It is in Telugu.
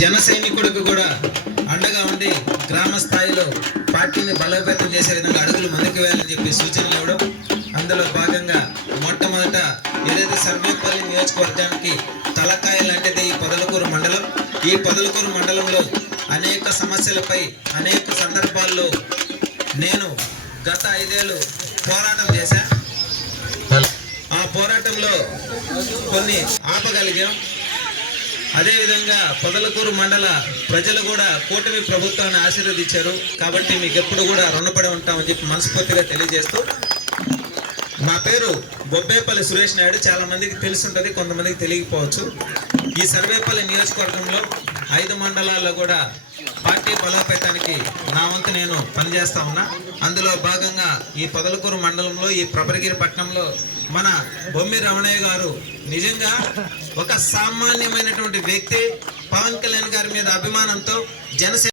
జన సైనికుడికి కూడా అండగా ఉండి గ్రామ స్థాయిలో పార్టీని బలోపేతం చేసే విధంగా అడుగులు ముందుకు వేయాలని చెప్పి సూచనలు ఇవ్వడం. అందులో భాగంగా మొట్టమొదట ఏదైతే సర్వేపల్లి నియోజకవర్గానికి తలకాయ లాంటిది ఈ పొదలకూరు మండలం. ఈ పొదలకూరు మండలంలో అనేక సమస్యలపై అనేక సందర్భాల్లో నేను గత 5 ఏళ్ళు పోరాటం చేశా. ఆ పోరాటంలో కొన్ని ఆపగలిగాం. అదేవిధంగా పొదలకూరు మండల ప్రజలు కూడా కూటమి ప్రభుత్వాన్ని ఆశీర్వదించారు. కాబట్టి మీకు ఎప్పుడు కూడా రుణపడి ఉంటామని చెప్పి మనస్ఫూర్తిగా తెలియజేస్తూ, మా పేరు బొబ్బేపల్లి సురేష్ నాయుడు. చాలా మందికి తెలుసుంటుంది, కొంతమందికి తెలియకపోవచ్చు. ఈ సర్వేపల్లి నియోజకవర్గంలో 5 మండలాల్లో కూడా పార్టీ బలోపేతానికి నా వంతు నేను పనిచేస్తా ఉన్నా. అందులో భాగంగా ఈ పొదలకూరు మండలంలో ఈ ప్రభరగిరి పట్టణంలో మన బొమ్మి రమణయ్య గారు నిజంగా ఒక సామాన్యమైనటువంటి వ్యక్తి. పవన్ కళ్యాణ్ గారి మీద అభిమానంతో జనసేన